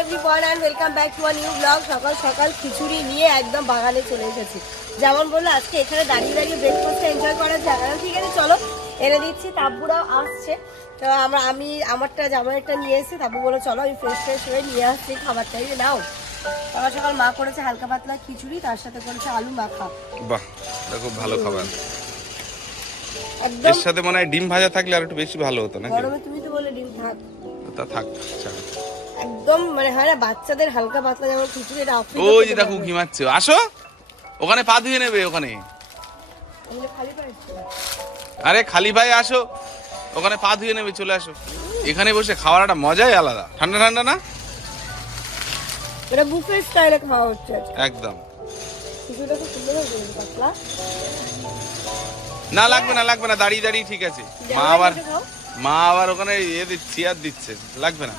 Everyone and welcome back to a new blog সকাল সকাল খিচুড়ি নিয়ে একদম বাগানে চলে এসেছি। যেমন বলল আজকে এখানে দাঁড়িয়ে দাঁড়িয়ে ব্রেকফাস্টটা এনজয় করার জায়গা না। ঠিক আছে চলো এনে দিচ্ছি তাব্বুরাও আসছে। তো আমরা আমি আমারটা জামাইটা নিয়ে এসেছি। তাব্বু বলো চলো আমি ফ্রেশ ফ্রেশ হয়ে নিয়ে আসছি খাবারটা এই নাও। সকাল সকাল মা করেছে হালকা পাতলা খিচুড়ি তার সাথে করেছে আলু মাখা। বাহ খুব ভালো খাবার। একদম এর সাথে মনে হয় ডিম ভাজা থাকলে আর একটু বেশি ভালো হতো নাকি? গরমে তুমি তো বলে ডিম থাক। তা থাক। একদম মানে হয় না বাচ্চাদের হালকা পাতলা যেমন খিচুড়ি এটা অফিস ওই যে দেখো ঘিমাচ্ছে। আসো। ওখানে পা ধুয়ে নেবে ওখানে। আরে খালি ভাই আসো। ওখানে পা ধুয়ে নেবে চলে আসো। এখানে বসে খাওয়ার একটা মজাই আলাদা। ঠান্ডা ঠান্ডা না? এটা বুফে স্টাইলে খাওয়া হচ্ছে একদম। না লাগবে না লাগবে না দাঁড়িয়ে দাঁড়িয়ে ঠিক আছে। মা আবার মা আবার ওখানে ইয়ে দিচ্ছে চেয়ার দিচ্ছে লাগবে না।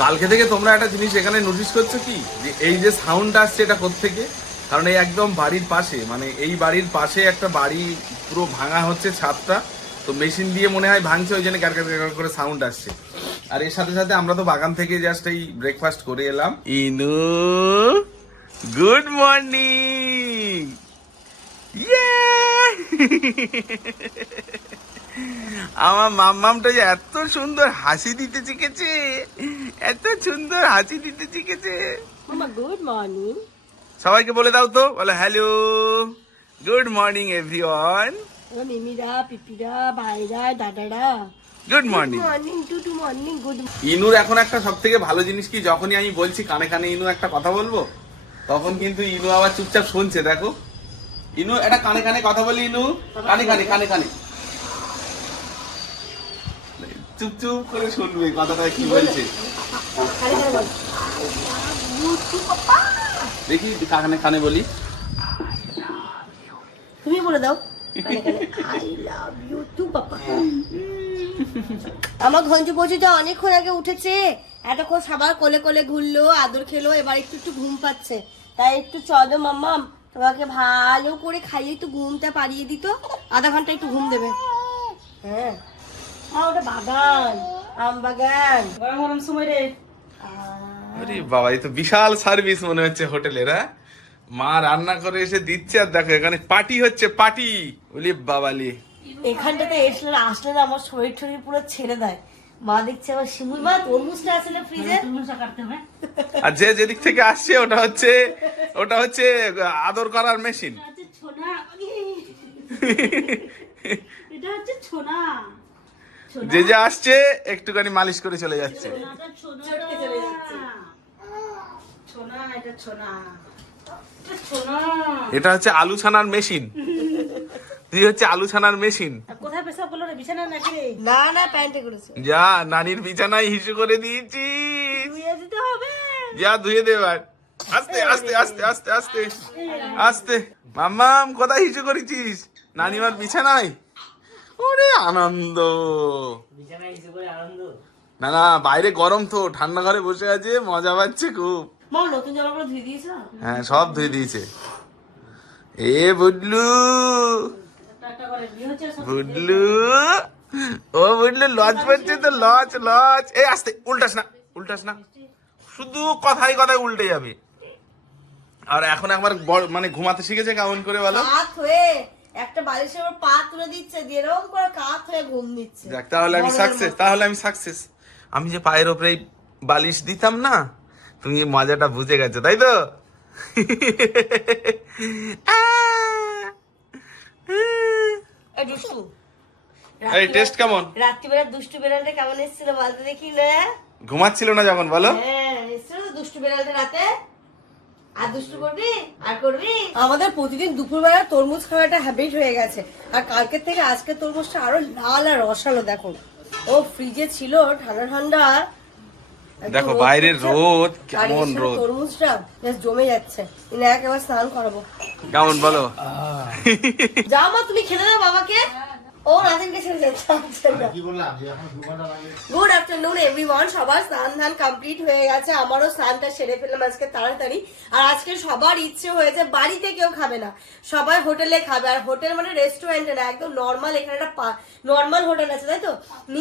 কালকে থেকে তোমরা একটা জিনিস এখানে নোটিস করছ কি? যে এই যে সাউন্ডটা আসছে এটা থেকে কারণ এই একদম বাড়ির পাশে মানে এই বাড়ির পাশে একটা বাড়ি পুরো ভাঙা হচ্ছে ছাদটা, তো মেশিন দিয়ে মনে হয় ভাঙছে, ওই জন্য ক্যার ক্যার ক্যার করে সাউন্ড আসছে। আর এর সাথে সাথে আমরা তো বাগান থেকে জাস্ট এই ব্রেকফাস্ট করে এলাম। ইনু গুড মর্নিং আমার মাম্মামটা যে এত সুন্দর হাসি দিতে শিখেছে। এত সুন্দর হাসি দিতে শিখেছে। মামা গুড মর্নিং সবাইকে বলে দাও তো বলো হ্যালো গুড মর্নিং এভরিওয়ান মিমিরা পিপিরা ভাইরা দাদারা। Good morning morning to to morning good ইনুর এখন একটা সব থেকে ভালো জিনিস কি? যখনই আমি বলছি কানে কানে ইনু একটা কথা বলব তখন কিন্তু ইনু আবার চুপচাপ শুনছে দেখো। ইনু একটা কানে কানে কথা বলি ইনু। কানে কানে কানে কানে। চুপ চুপ করে শুনবে কথাটা কি বলছে। দেখি কানে বলি। তুমি বলে দাও। আমার ঘঞ্জু পৌঁছুটা অনেকক্ষণ আগে উঠেছে। এতক্ষণ সবার কোলে কোলে ঘুরলো, আদর খেলো, এবার একটু একটু ঘুম পাচ্ছে। তাই একটু চলো মাম্মাম, তোমাকে ভালো করে খাইয়ে একটু ঘুমটা পাড়িয়ে দিত। আধা ঘণ্টা একটু ঘুম দেবে। হ্যাঁ। ওটা বাগান আম বাগান। গরম গরম সময় রে। আরে বাবা এই তো বিশাল সার্ভিস মনে হচ্ছে হোটেলের হ্যাঁ মা রান্না করে এসে দিচ্ছে আর দেখো এখানে পার্টি হচ্ছে পার্টি। বলি বাবালি এখানটাতে এসলে আসলে না আমার শরীর টরীর পুরো ছেড়ে দেয়। মা দেখছে আমার শিমুল মা তরমুজটা আছে না ফ্রিজে তুলসা কাটতে হবে। আর যে যেদিক থেকে আসছে ওটা হচ্ছে ওটা হচ্ছে আদর করার মেশিন এটা হচ্ছে ছোনা। এটা হচ্ছে ছোনা। যে যে আসছে একটুখানি মালিশ করে চলে যাচ্ছে। এটা হচ্ছে আলু ছানার মেশিন। তুই হচ্ছে আলু ছানার মেশিন। না না প্যান্টে করেছে। যা নানির বিছানায় হিসু করে দিয়েছি। ধুয়ে দিতে হবে। যা ধুয়ে দে এবার। আস্তে আস্তে আস্তে আস্তে আস্তে আস্তে। মাম্মাম কোথায় হিসু করেছিস? নানিমার বিছানায়। ওরে আনন্দ। না না বাইরে গরম তো ঠান্ডা ঘরে বসে আছে মজা পাচ্ছে খুব। নতুন জামাগুলো ধুয়ে দিয়েছ? হ্যাঁ সব ধুয়ে দিয়েছে। এ বুডলু। বুডলু। ও বুডলু লজ পড়ছে তো লজ লজ। এই আস্তে উল্টাস না উল্টাস না। শুধু কথাই কথাই উল্টে যাবে। আর এখন একবার মানে ঘুমাতে শিখেছে কেমন করে বলো? একটা বালিশের উপর পা তুলে দিচ্ছে দিয়ে এরকম করে কাত হয়ে ঘুম দিচ্ছে। যাক তাহলে আমি সাকসেস তাহলে আমি সাকসেস আমি যে পায়ের এই বালিশ দিতাম না তুমি মজাটা বুঝে গেছো তাই তো? এই টেস্ট কেমন? রাত্রিবেলা দুষ্টু বেড়ালটা কেমন এসেছিল বলতে দেখি না। ঘুমাচ্ছিল না যখন বলো? হ্যাঁ এসেছিল দুষ্টু বেড়ালটা রাতে। আর দুষ্টু করবি? আর করবি? আমাদের প্রতিদিন দুপুরবেলা তরমুজ খাওয়াটা হ্যাবিট হয়ে গেছে। আর কালকের থেকে আজকে তরমুজটা আরও লাল আর রসালো দেখো। ও ফ্রিজে ছিল ঠান্ডা ঠান্ডা। দেখো, বাইরের রোদ, কেমন রোদ। তরমুজটা বেশ জমে যাচ্ছে। ইনা একেবারে স্নান করাবো। কেমন বলো? যাও মা তুমি খেতে দাও বাবাকে। ও নাদিনকে ছেড়ে যাচ্ছে গুড আফটারনুন এভরিওয়ান সবার স্নান ধান কমপ্লিট হয়ে গেছে। আমারও স্নানটা সেরে ফেললাম আজকে তাড়াতাড়ি। আর আজকে সবার ইচ্ছে হয়েছে বাড়িতে কেউ খাবে না। সবাই হোটেলে খাবে। আর হোটেল মানে রেস্টুরেন্টে না একদম নর্মাল এখানে একটা নর্মাল হোটেল আছে তাই তো?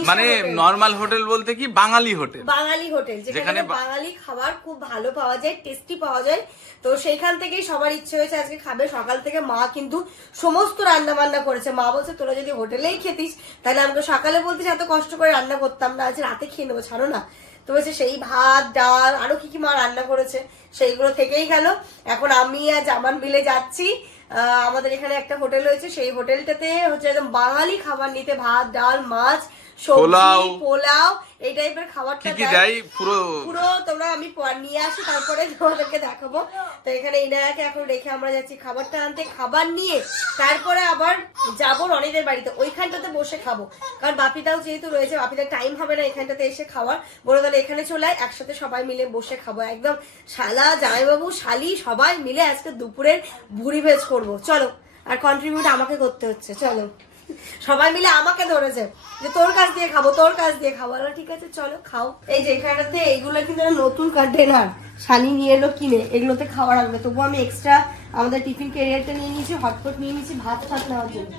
মানে নর্মাল হোটেল বলতে কি? বাঙালি হোটেল। বাঙালি হোটেল যেখানে বাঙালি খাবার খুব ভালো পাওয়া যায় টেস্টি পাওয়া যায়। তো সেইখান থেকেই সবার ইচ্ছে হয়েছে আজকে খাবে। সকাল থেকে মা কিন্তু সমস্ত রান্না বান্না করেছে। মা বলছে তোরা যদি হোটেলেই খেতিস। তাহলে আমি তো সকালে বলতিস এত কষ্ট করে রান্না করতাম না আজ রাতে খেয়ে নেব ছাড়ো না। তো বলছে সেই ভাত ডাল আরও কি কি মা রান্না করেছে সেইগুলো থেকেই গেল। এখন আমি আর জামান মিলে যাচ্ছি। আহ, আমাদের এখানে একটা হোটেল হয়েছে সেই হোটেলটাতে হচ্ছে একদম বাঙালি খাবার নিতে ভাত ডাল মাছ পোলাও। সবজি পোলাও এই টাইপের খাবারটা দেয়। পুরো পুরো তোমরা আমি পর নিয়ে আসি তারপরে তোমাদেরকে দেখাবো। তো এখানে ইনায়াকে এখন রেখে আমরা যাচ্ছি খাবারটা আনতে। খাবার নিয়ে তারপরে আবার যাব রনিদের বাড়িতে। ওইখানটাতে বসে খাব। কারণ বাপিটাও যেহেতু রয়েছে বাপিটার টাইম হবে না এখানটাতে এসে খাওয়ার। বলে তাহলে এখানে চলে আয়, একসাথে সবাই মিলে বসে খাব। একদম শালা জামাইবাবু শালি সবাই মিলে আজকে দুপুরের ভুড়ি ভেজ করব। চলো আর কন্ট্রিবিউট আমাকে করতে হচ্ছে চলো। সবাই মিলে আমাকে ধরেছে যে তোর কাছ দিয়ে খাব তোর কাছ দিয়ে খাব। আরে ঠিক আছে চলো খাও। এই যে এখানটাতে এইগুলো কিন্তু নতুন কন্টেনার শানি নিয়ে এলো কিনে এগুলোতে খাওয়া রাখবে তবু আমি এক্সট্রা আমাদের টিফিন ক্যারিয়ারটা নিয়ে নিয়েছি হটপট নিয়ে নিয়েছি ভাত ফাত নেওয়ার জন্য।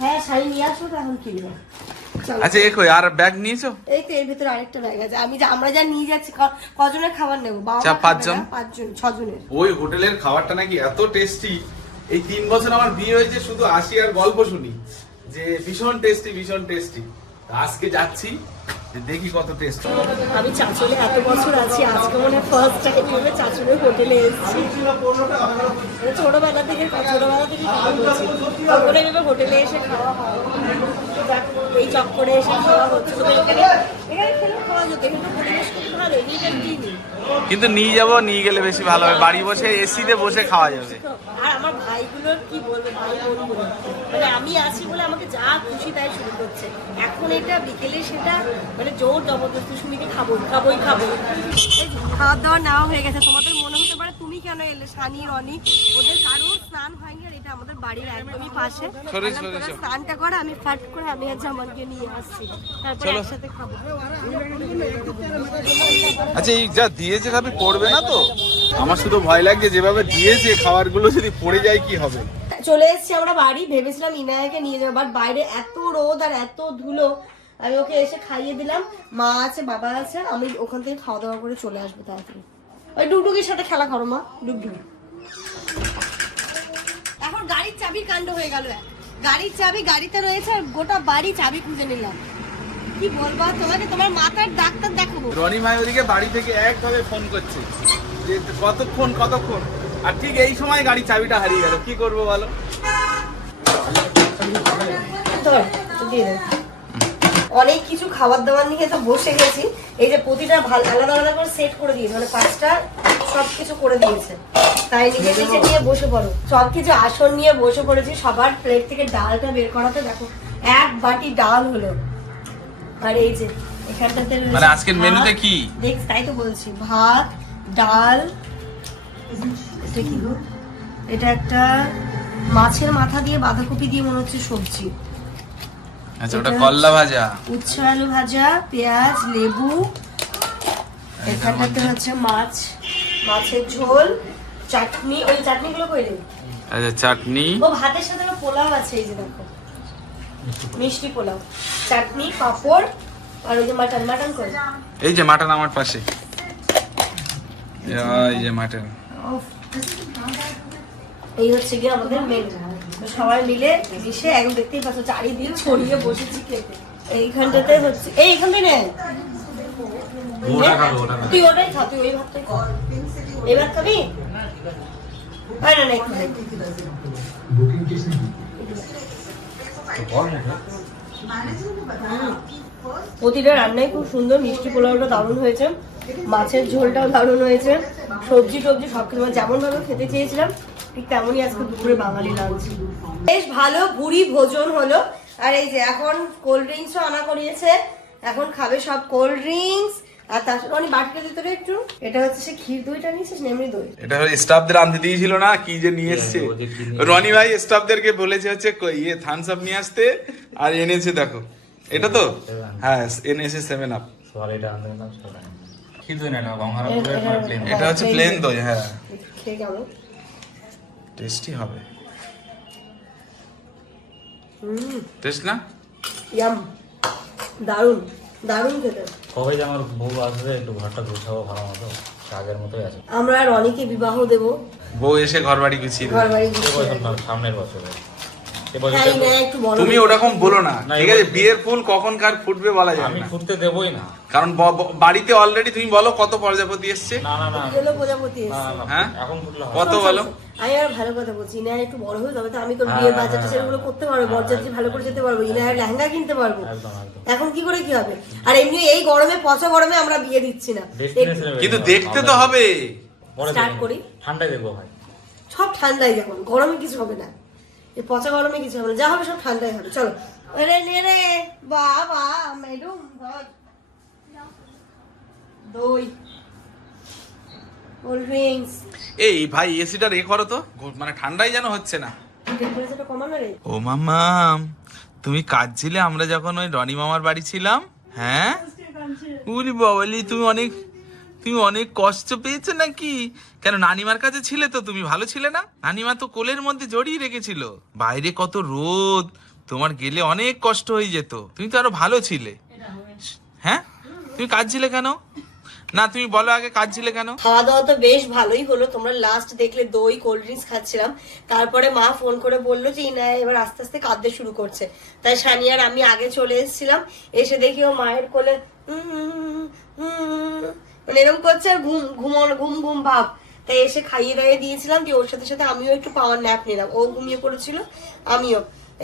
হ্যাঁ শাড়ি নিয়ে আসব তো এখন কিনবো আচ্ছা এ কই আর ব্যাগ নিয়েছো? এই তো এর ভিতরে আরেকটা ব্যাগ আছে। আমি যা আমরা যা নিয়ে যাচ্ছি কজনের খাবার নেব? বাবা পাঁচজন? ছজনের। ওই হোটেলের খাবারটা নাকি এত টেস্টি এই তিন বছর আমার বিয়ে হয়েছে, শুধু আসি আর গল্প শুনি। যে ভীষণ টেস্টি ভীষণ টেস্টি আজকে যাচ্ছি দেখি কত টেস্ট আমি চাচলে এত বছর আছি, আজকে মনে ফার্স্ট টাইম আমি চাচলের হোটেলে এসেছি। মানে ছোটবেলা থেকে ছোটবেলা থেকে খাওয়া হচ্ছে এভাবে হোটেলে এসে খাওয়া হয়। এই চক্করে এসে খাওয়া হচ্ছে। এখানে খেলে খাওয়া যেত, কিন্তু পরিবেশ খুব ভালো দিইনি কিন্তু নিয়ে যাব নিয়ে গেলে বেশি ভালো হবে। বাড়ি বসে এসিতে বসে খাওয়া যাবে। আর আমার ভাইগুলোর কি বলব ভাই মানে আমি আছি বলে আমাকে যা খুশি তাই শুরু করছে। এখন এটা বিকেলে সেটা মানে জোর জবরদস্তি শুনিকে খাব খাবোই খাব খাওয়া দাওয়া নেওয়া হয়ে গেছে। তোমাদের মনে হতে পারে তুমি কেন এলে সানি রনি? ওদের কারোর স্নান হয়নি আর এটা আমাদের বাড়ির একদমই পাশে। স্নানটা করে আমি ফাট করে আমি আর জামানকে নিয়ে আসছি। তারপরে। একসাথে খাব। আচ্ছা এই যা দিয়েছে ভাবে পড়বে না তো? আমার শুধু ভয় লাগছে যেভাবে দিয়েছে খাবারগুলো যদি পড়ে যায় কি হবে? চলে এসেছি আমরা বাড়ি, ভেবেছিলাম ইনায়াকে নিয়ে যাব, বাট বাইরে এত রোদ আর এত ধুলো, আমি ওকে এসে খাইয়ে দিলাম। মা আছে, বাবা আছে, আমি ওখান থেকে খাওয়া দাওয়া করে চলে আসব তাড়াতাড়ি। ওই ডুগডুগির সাথে খেলা করো মা, ডুগডুগ। এখন গাড়ির চাবির কাণ্ড হয়ে গেল। গাড়ির চাবি, গাড়িতে রয়েছে গোটা বাড়ি চাবি খুঁজে নিলাম। কি বলব তোমাকে? তোমার মাথার ডাক্তার দেখাবো। রনি ভাই ওদিকে বাড়ি থেকে একভাবে ফোন করছে। যে কতক্ষণ কতক্ষণ? আর ঠিক এই সময় গাড়ি চাবিটা হারিয়ে গেল। কি করব বলো। অনেক কিছু খাবার দাবার নিয়ে তো বসে গেছি। এই যে প্রতিটা ভালো আলাদা আলাদা করে সেট করে দিয়েছে। মানে পাঁচটা সব কিছু করে দিয়েছে। তাই নিজে নিচে নিয়ে বসে পড়ো। সব কিছু আসন নিয়ে বসে পড়েছি। সবার প্লেট থেকে ডালটা বের করাতে দেখো এক বাটি ডাল হলো। আর এই যে এখানটাতে মানে আজকের। মেনুতে কি? দেখ তাই তো বলছি ভাত ডাল এটা কি গো? এটা একটা মাছের মাথা দিয়ে বাঁধাকপি দিয়ে মনে হচ্ছে সবজি। আচ্ছা ওটা কল্লা ভাজা। উচ্ছে আলু ভাজা পেঁয়াজ লেবু। এখানটাতে হচ্ছে মাছ মাছের ঝোল চাটনি। ওই চাটনিগুলো কইলে আচ্ছা চাটনি। ও ভাতের সাথে পোলাও আছে এই যে দেখো। মিষ্টি পোলাও চাটনি পাঁপড় আর ওই যে মাটন মাটন করে। এই যে মাটন আমার পাশে। এই যে মাটন। এই হচ্ছে গিয়ে আমাদের মেনু সবাই মিলে মিশে একদম দেখতেই পাচ্ছ চারিদিন ছড়িয়ে বসেছি খেতে। এইখানটাতে হচ্ছে এই এইখানটাই নেই তুই ওটাই খা তুই ওই ভাতটাই খা। এই ভাত খাবি? হয় না না একটু। প্রতিটা রান্নাই খুব সুন্দর, মিষ্টি পোলাওটা দারুণ হয়েছে, মাছের ঝোলটাও দারুণ হয়েছে, সবজি টবজি সব কিছু মানে যেমন ভাবে খেতে চেয়েছিলাম, ঠিক তেমনই আজকে দুপুরে বাঙালি লাঞ্চ বেশ ভালো ভুড়ি ভোজন হলো। আর এই যে এখন কোল্ড ড্রিঙ্কসও আনা করিয়েছে, এখন খাবে সব কোল্ড ড্রিঙ্কস আর তার সাথে অনেক বাটিটা দিতে একটু। এটা হচ্ছে সে ক্ষীর দইটা নিয়েছিস না দই। এটা স্টাফদের আনতে দিয়েছিল না? কি যে নিয়ে এসছে? রনি ভাই স্টাফদেরকে বলেছে হচ্ছে কই, ইয়ে থামস আপ নিয়ে আসতে আর এনেছে দেখো। এটা তো? হ্যাঁ এনেছে সেভেন আপ আনতে না গঙ্গারামপুরের এটা- প্লেন এটা হচ্ছে প্লেন দই হ্যাঁ। খেয়ে কেমন টেস্টি হবে। টেস্ট না? ইয়াম দারুণ। দারুণ খেতে। কবে যে আমার বউ আসবে একটু ঘরটা গুছাবো ভালো মতো। আগের মতোই আছে। আমরা রনিকে বিবাহ দেব। বউ এসে ঘর বাড়ি গুছিয়ে ঘর বাড়ি সামনের বছরে। তুমি ওরকম বলো না। ঠিক আছে বিয়ের ফুল কখন কার ফুটবে বলা যায় আমি ফুটতে দেবই না। কারণ বাড়িতে অলরেডি তুমি বলো কত প্রজাপতি এসছে। না না না। প্রজাপতি হ্যাঁ? এখন ফুটলে কত বলো। আমি আর ভালো কথা বলছি ইনার একটু বড় হয়ে যাবে তো আমি তোর হ্যাঁ, বিয়ের হ্যাঁ, বাজারটা হ্যাঁ, সেগুলো করতে পারব বরযাত্রী ভালো করে যেতে পারব ইনার লেহেঙ্গা কিনতে পারব। এখন কি করে কি হবে? আর এমনি এই গরমে পচা গরমে আমরা বিয়ে দিচ্ছি না। কিন্তু দেখতে তো হবে। দেখব। করি? ঠান্ডায় দেখব ভাই। সব ঠান্ডায় যেমন গরমে কিছু হবে না। এই পচা গরমে কিছু হবে না যা হবে সব ঠান্ডায় হবে। চলো। রে নে রে বাবা ম্যাডাম ধর। দই। কোল্ড ড্রিঙ্কস এই ভাই এসিটা রে করো তো। মানে ঠান্ডাই যেন হচ্ছে না। ও মামাম তুমি কাঁদছিলে আমরা যখন ওই রনি মামার বাড়ি ছিলাম হ্যাঁ? উরি বাবালি তুমি অনেক তুমি অনেক কষ্ট পেয়েছ নাকি? কেন নানিমার কাছে ছিলে তো তুমি? ভালো ছিলে না? নানিমা তো কোলের মধ্যে জড়িয়ে রেখেছিল। বাইরে কত রোদ তোমার গেলে অনেক কষ্ট হয়ে যেত। তুমি তো আরও ভালো ছিলে। হ্যাঁ? তুমি কাঁদছিলে কেন? না, তুমি বলো আগে কাঁদছিলে কেন? খাওয়া দাওয়া তো বেশ ভালোই হলো। তোমরা লাস্ট দেখলে দই কোল্ড ড্রিঙ্কস খাচ্ছিলাম। তারপরে মা ফোন করে বলল যে, ইনা, এবার আস্তে আস্তে কাঁদতে শুরু করছে। তাই সানিয়ার আমি আগে চলে এসেছিলাম। এসে দেখি ও মায়ের কোলে মানে এরকম করছে আর ঘুম ঘুম ঘুম ভাব। তাই এসে খাইয়ে দাইয়ে দিয়েছিলাম দিয়ে ওর সাথে সাথে আমিও একটু পাওয়ার ন্যাপ নিলাম। ও ঘুমিয়ে পড়েছিল, আমিও।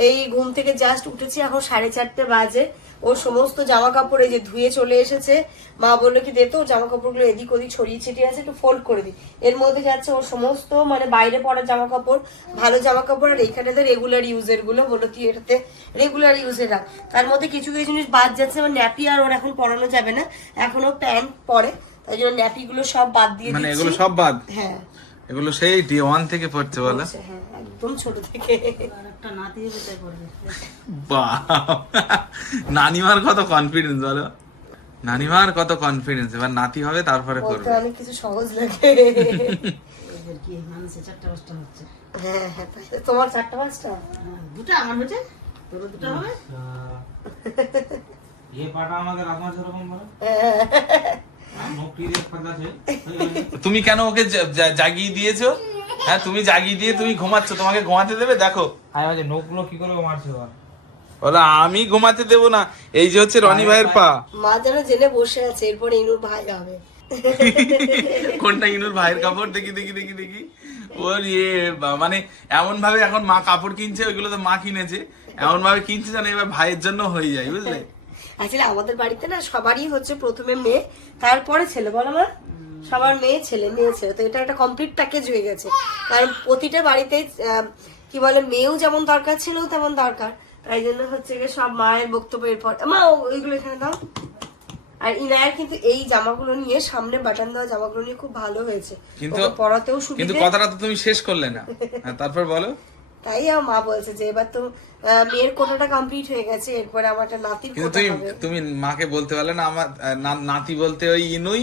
এই ঘুম থেকে জাস্ট উঠেছি এখন সাড়ে চারটে বাজে। ওর সমস্ত জামা কাপড় এই যে ধুয়ে চলে এসেছে। মা বলল কি দে তো জামা কাপড়গুলো এদিক ওদিক ছড়িয়ে ছিটিয়ে আছে একটু ফোল্ড করে দিই এর মধ্যে যাচ্ছে ওর সমস্ত মানে বাইরে পড়া জামা কাপড় ভালো জামা কাপড় আর এখানে তো রেগুলার ইউজেরগুলো বলো তুই এটাতে রেগুলার ইউজের রাখ তার মধ্যে কিছু কিছু জিনিস বাদ যাচ্ছে আমার ন্যাপি আর ওর এখন পরানো যাবে না এখনও প্যান্ট পরে তাই জন্য ন্যাপি গুলো সব বাদ দিয়ে মানে এগুলো সব বাদ? হ্যাঁ। এগুলো সেই ডি ওয়ান থেকে পড়তে বলে। হ্যাঁ, একদম ছোট থেকে। একটা নাতি পড়বে। বাহ। নানিমার কত কনফিডেন্স বলো? নানিমার কত কনফিডেন্স এবার নাতি হবে তারপরে করবে অনেক কিছু সহজ লাগে। মানে হ্যাঁ, হ্যাঁ, তোমার চারটা পাঁচটা? দুটো আমার হচ্ছে তোর দুটো হবে। আচ্ছা। পাটা আমাদের আমার বলো। তুমি কেন ওকে জাগিয়ে দিয়েছ? হ্যাঁ তুমি জাগিয়ে দিয়ে তুমি ঘুমাচ্ছ তোমাকে ঘুমাতে দেবে? দেখো। হাই কি করে মারছে ওর বলো আমি ঘুমাতে দেবো না। এই যে হচ্ছে রনি ভাইয়ের পা। মা যেন জেনে বসে আছে এরপর ইনুর ভাই হবে। কোনটা ইনুর ভাইয়ের কাপড়? দেখি দেখি দেখি দেখি। ওর ইয়ে মানে এমন ভাবে এখন মা কাপড় কিনছে ওইগুলো তো মা কিনেছে। এমন ভাবে কিনছে যেন এবার ভাইয়ের জন্য হয়ে যায় বুঝলে? অ্যাকচুয়ালি আমাদের বাড়িতে না সবারই হচ্ছে প্রথমে মেয়ে তারপরে ছেলে বলো মা? সবার মেয়ে ছেলে মেয়ে ছেলে। তো এটা একটা কমপ্লিট প্যাকেজ হয়ে গেছে। কারণ প্রতিটা বাড়িতে কি বলে মেয়েও যেমন দরকার ছিল তেমন দরকার। তাই জন্য হচ্ছে গিয়ে সব মায়ের বক্তব্যের পর মা ওইগুলো এখানে দাও। আর ইনায়ের কিন্তু এই জামাগুলো নিয়ে সামনে বাটন দেওয়া জামাগুলো নিয়ে খুব ভালো হয়েছে। কিন্তু ওকে পরাতেও কিন্তু কথাটা তো তুমি শেষ করলে না। হ্যাঁ, তারপর বলো। তাই আমার মা বলছে যে এবার তো মেয়ের কোটাটা কমপ্লিট হয়ে গেছে এরপরে আমার একটা নাতির কোটা তুমি হবে। তুমি মাকে বলতে পারলে না আমার নাতি বলতে ওই ইনুই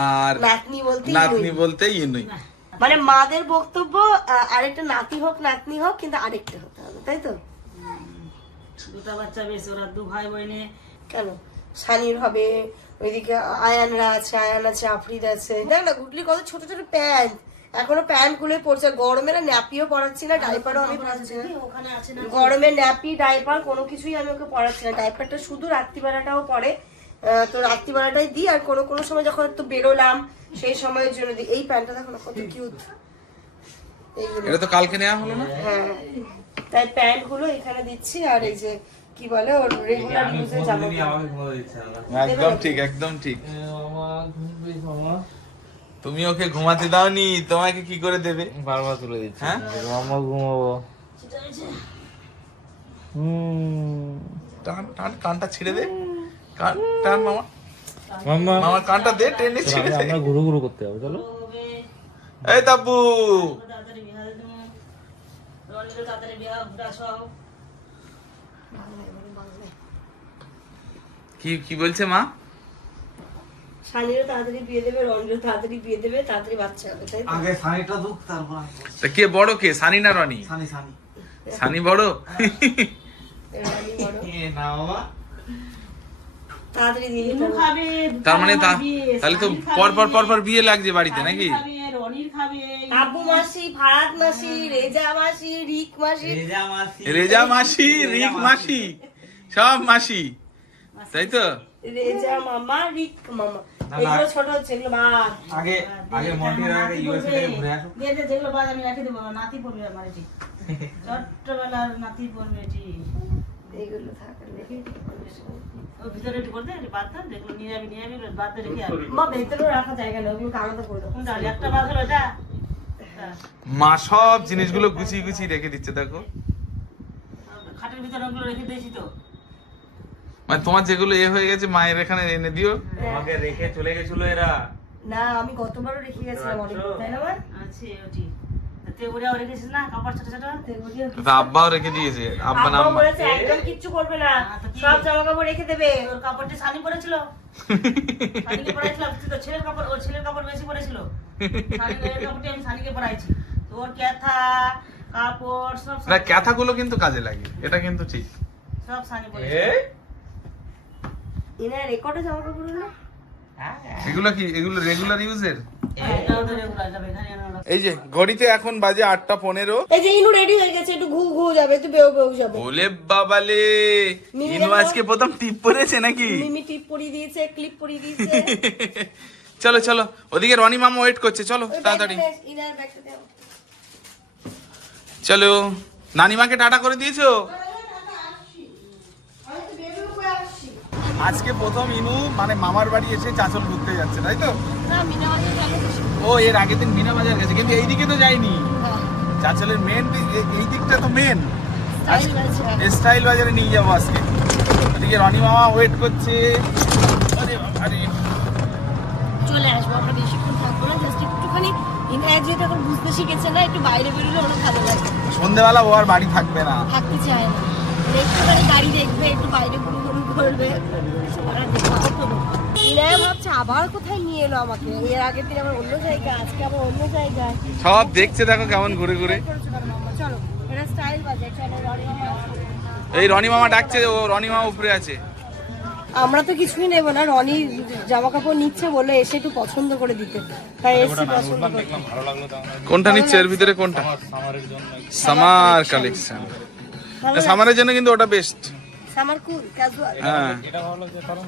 আর নাতনি বলতে নাতনি বলতে ইনুই। মানে মাদের বক্তব্য আরেকটা নাতি হোক নাতনি হোক কিন্তু আরেকটা হতে হবে তাই তো? দুটো বাচ্চা বেশ ওরা দু ভাই বোনে কেন? সানির হবে ওইদিকে আয়ানরা আছে আয়ান আছে আফরিদ আছে। দেখ না গুটলি কত ছোট ছোট প্যান্ট এখনও প্যান্টগুলো পড়ছে। গরমে না ন্যাপিও পরাচ্ছি না ডাইপারও আমি পরাচ্ছি না। ওখানে আছে না? গরমে ন্যাপি ডাইপার কোনো কিছুই আমি ওকে পড়াচ্ছি না। ডাইপারটা শুধু রাত্রিবেলাটাও পরে। তো রাত্রিবেলাটাই দিই আর কোনো কোনো সময় যখন একটু বেরোলাম সেই সময়ের জন্য দিই। এই প্যান্টটা দেখো না কত কিউট এটা তো কালকে নেওয়া হলো না? হ্যাঁ। তাই প্যান্টগুলো এখানে দিচ্ছি আর এই যে কি বলে ওর রেগুলার ইউজের জামা একদম ঠিক একদম ঠিক। আমার ঘুমবে মামা। তুমি ওকে ঘুমাতে দাওনি তোমাকে কি করে দেবে? বারবার তুলে দিচ্ছে। হ্যাঁ? মামা ঘুমাবো। টান টান কানটা ছিঁড়ে দে। কান টান মামা। মাম্মা। মামার কানটা দে টেনে ছিঁড়ে আমরা- আমরা ঘুরু ঘুরু করতে যাব চলো। এই তাব্বু। কি কি বলছে মা? তাড়াতাড়ি বিয়ে দেবে রনিরও তাড়াতাড়ি বিয়ে দেবে তাড়াতাড়ি বাচ্চা হবে তাই আগে সানিটা দুঃখ তারপর তা কে বড় কে? সানি না রনি? সানি সানি। সানি বড়? রনি বড়। না বাবা। তাড়াতাড়ি দিয়ে দিতে ইনু হবে। খাবে তার মানে তা আমার বিয়ে, তাহলে তো পর পর পর পর বিয়ে লাগছে বাড়িতে নাকি? খাবে, রনির খাবে আব্বু মাসি ফারাদ মাসি রেজা মাসি রিক মাসি। রেজা মাসি। রিক মাসি। সব মাসি। তাই তো? রেজা মামা রিক মামা। এগুলো ছোট হচ্ছে এগুলো বাদ আগে আগে মন্টির আগে ইউএসএ থেকে ঘুরে আসো দিয়ে যেগুলো বাদ আমি রেখে দেবো নাতি পড়বে আমার এটি ছোট্টবেলার নাতি পড়বে এটি ওর ভিতরে একটু করতে বাদ দাও যেগুলো নিয়ে যাবি নিয়ে যাবি বাদ দিয়ে রেখে আসবি ভেতরেও রাখা জায়গা নেই ওগুলো করে দাও কোনটা একটা বাদ হলো এটা হ্যাঁ। মা সব জিনিসগুলো গুছিয়ে গুছিয়ে রেখে দিচ্ছে দেখো খাটের ভিতরে ওগুলো রেখে দিয়েছি তো মানে তোমার যেগুলো এ হয়ে গেছে মায়ের এখানে এনে দিও। আমাকে রেখে চলে গেছিল এরা। না আমি গতবারও রেখে গেছিলাম অনেক তাই না আছে ওটি। কাপড় ছোট ছোট? তা আব্বাও রেখে দিয়েছে আব্বা না বলেছে একদম কিচ্ছু করবে না। তো কি? সব জামা কাপড় রেখে দেবে। তোর কাপড়টি শানি পরেছিল শানিকে পরাইছিলাম তুই তো ছেলের কাপড় ওর ছেলের কাপড় বেশি পরেছিল আমি পরাইছি তোর ক্যাথা কাপড় সব না ক্যাথাগুলো কিন্তু কাজে লাগে এটা কিন্তু ঠিক। সব শানি পরেছে এনার রেকর্ডে জামা কাপড় না এগুলো কি? এগুলো রেগুলার ইউজের। এই যে ঘড়িতে এখন বাজে আটটা পনেরো। এই যে ইনু রেডি হয়ে গেছে একটু ঘু ঘু যাবে একটু বেউ বেউ যাবে। বলে বাবালে ইনু আজকে প্রথম টিপ পড়েছে নাকি? মিমি টিপ পরিয়ে দিয়েছে ক্লিপ পরিয়ে দিয়েছে। চলো চলো ওদিকে রনি মামা ওয়েট করছে চলো তাড়াতাড়ি। চলো নানিমাকে টাটা করে দিয়েছ? আজকে প্রথম ইনু মানে মামার বাড়ি এসে চাচল ঘুরতে যাচ্ছে তাই তো। ও এর আগের দিন মিনা বাজার গেছে কিন্তু এইদিকে তো যায়নি। হ্যাঁ, চাচলের মেন এই দিকটা তো মেন স্টাইল বাজারে নিয়ে যাব আজকে। ওদিকে রনি মামা ওয়েট করছে। আরে বাবা রে। চলে আসব আমরা বেশিক্ষণ থাকব না জাস্ট একটুখানি এখন বুঝতে শিখেছে না একটু বাইরে বেরোলে ওরা ভালো লাগবে সন্ধেবেলা ও আর বাড়ি থাকবে না। থাকতে চায় না। একটুখানি গাড়ি দেখবে একটু বাইরে ঘুরু ঘুরু করবে। ভাবছে আবার কোথায় নিয়ে এলো আমাকে? এর আগের দিন আবার অন্য জায়গায় আজকে আবার অন্য জায়গায়। সব দেখছে দেখো কেমন ঘুরে ঘুরে। চলো, চলো, এটা স্টাইল বাজার চলো রনি এই রনি মামা ডাকছে ও রনি মামা উপরে আছে। আমরা তো কিছুই নেব না রনি জামা কাপড় নিচ্ছে বলে এসে একটু পছন্দ করে দিতে। তাই এসে পছন্দ করতে ভালো লাগল তো আমার কোনটা নিচ্ছে এর ভিতরে কোনটা? সামার কালেকশন সামারের জন্য কিন্তু ওটা বেস্ট সামার কুল ক্যাজুয়াল হ্যাঁ। এটা ভালো লাগছে কারণ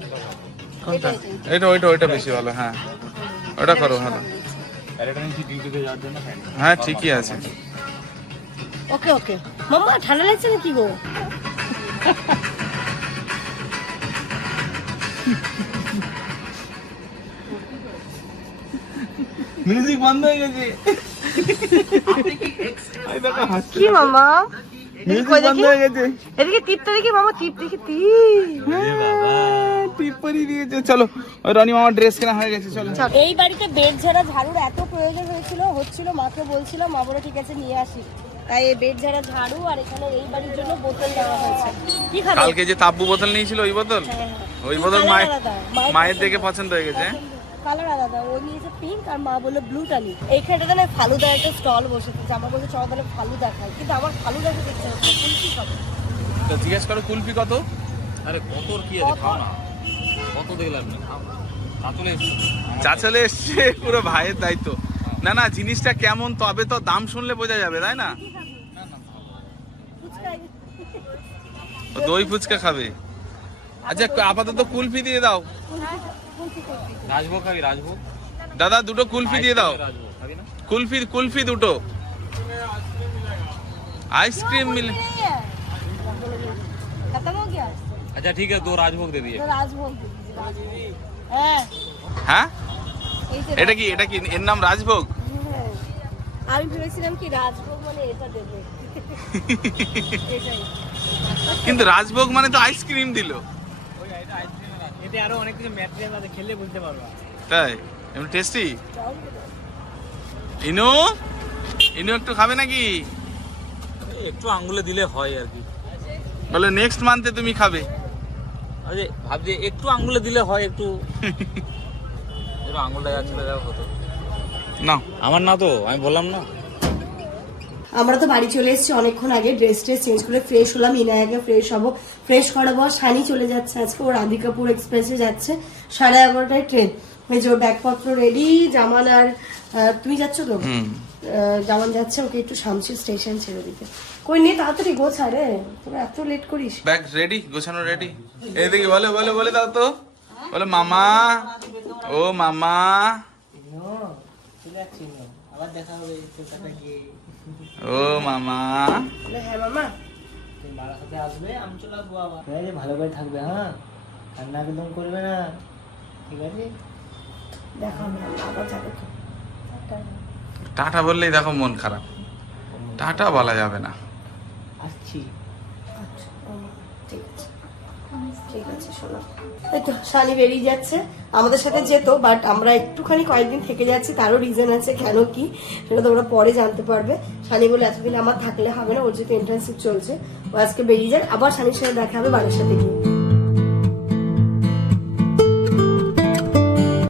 কোনটা? এটা ওইটা ওইটা বেশি ভালো হ্যাঁ। ওটা করো ভালো জন্য ফ্যান হ্যাঁ ঠিকই আছে। ওকে ওকে। মাম্মা ঠান্ডা লাগছে না কি গো? মিউজিক বন্ধ হয়ে গেছে। কি মামা মিউজিক বন্ধ গেছে। এদিকে টিপটা দেখি মামা টিপ দেখি টিপ। টিপ দিয়েছে। চলো রনি মামার ড্রেস কেনা হয়ে গেছে চলো। এই বাড়িতে বেড ঝাড়া ঝাড়ুর এত প্রয়োজন হয়েছিল হচ্ছিল মাকে বলছিলাম মা বলে ঠিক আছে নিয়ে আসি। তাই এই বেড ঝাড়া ঝাড়ু আর এখানে এই বাড়ির জন্য বোতল দেওয়া হয়েছে। কি খাবে? কালকে যে তাব্বু বোতল নিয়েছিল ওই বোতল? হ্যাঁ, হ্যাঁ। ওই বোতল মায়ের মায়ের মায়ের দেখে পছন্দ হয়ে গেছে হ্যাঁ? কালার আলাদা ও নিয়েছে পিঙ্ক আর মা বলল ব্লুটা নি এইখানটাতে না ফালুদা একটা স্টল বসেছে যে আমার বলছে চল তাহলে ফালুদা খাই কিন্তু আমার ফালুদা খেতে ইচ্ছা হচ্ছে কুলফি খাব। তো জিজ্ঞেস করো কুলফি কত? আরে কত কি আছে খাও না। কত দেখলাম না খাও কাতলে এসছে। পুরো ভাইয়ের দায়িত্ব। না না জিনিসটা কেমন তবে তো দাম শুনলে বোঝা যাবে তাই না? দই ফুচকা খাবে। আচ্ছা আপাতত কুলফি দিয়ে দাও। কুলফি রাজভোগ খাবি রাজভোগ দাদা দুটো কুলফি দিয়ে দাও রাজভোগ খাবি না কুলফি কুলফি দুটো आइसक्रीम मिले खत्म हो गया अच्छा ठीक है दो राजभोग दे दिए तो राजभोग दे दीजिए, राजभोग। হ্যাঁ হ্যাঁ এই যে এটা কি এটা কি এর নাম রাজভোগ হ্যাঁ। আমি ভেবেছিলাম কি রাজভোগ মানে এটা দেবে এটাই কিন্তু রাজভোগ মানে তো আইসক্রিম দিল এতে আরও অনেক কিছু ম্যাটেরিয়াল আছে খেললে বুঝতে পারবা। তাই? এমন টেস্টি ইনু? ইনু একটু খাবে নাকি? একটু আঙ্গুলে দিলে হয় আর কি। বলে নেক্সট মান্থে তুমি খাবে। আরে ভাবছি একটু আঙ্গুলে দিলে হয় একটু। এবার আঙ্গুলটা যাচ্ছে হতো। না আমার না তো আমি বললাম না। আমরা তো বাড়ি চলে এসেছি অনেকক্ষণ আগে ড্রেস ট্রেস চেঞ্জ করে ফ্রেশ হলাম ইনায়াকে ফ্রেশ হব। ফ্রেশ করাবো সানি চলে যাচ্ছে আজকে ও রাধিকাপুর এক্সপ্রেসে যাচ্ছে সাড়ে এগারোটায় ট্রেন ওই যে ওর ব্যাগপত্র রেডি জামান আর তুমি যাচ্ছ তো? হুম। জামান যাচ্ছে ওকে একটু শামসি স্টেশন ছেড়ে দিতে। কই নে তাড়াতাড়ি গোছা রে তোরা এত লেট করিস। ব্যাগ রেডি গোছানো রেডি এদিকে বলে বলে বলে দাও তো। বলে মামা। ও মামা। আবার দেখা হবে কলকাতা গিয়ে ও মামা। হ্যাঁ মামা। তুমি বাড়ার সাথে আসবে আমি চলে আসব আবার। ঠিক আছে ভালো করে থাকবে হ্যাঁ? ঠান্ডা একদম করবে না। ঠিক আছে? দেখো আমি আবার যাব টাটা। বললেই দেখো মন খারাপ। টাটা বলা যাবে না। আসছি। আচ্ছা, ও, ঠিক আছে। ঠিক আছে শোনো। এই তো শানি বেরিয়ে যাচ্ছে। আমাদের সাথে যেত বাট আমরা একটুখানি কয়েকদিন থেকে যাচ্ছি, তারও রিজন আছে কেন কি, সেটা তোমরা পরে জানতে পারবে। সানি বলে এতদিন আমার থাকলে হবে না, ওর যেহেতু ইন্টার্নশিপ চলছে, ও আজকে বেরিয়ে যায় আবার সানির সাথে দেখা হবে বাড়ির সাথে গিয়ে।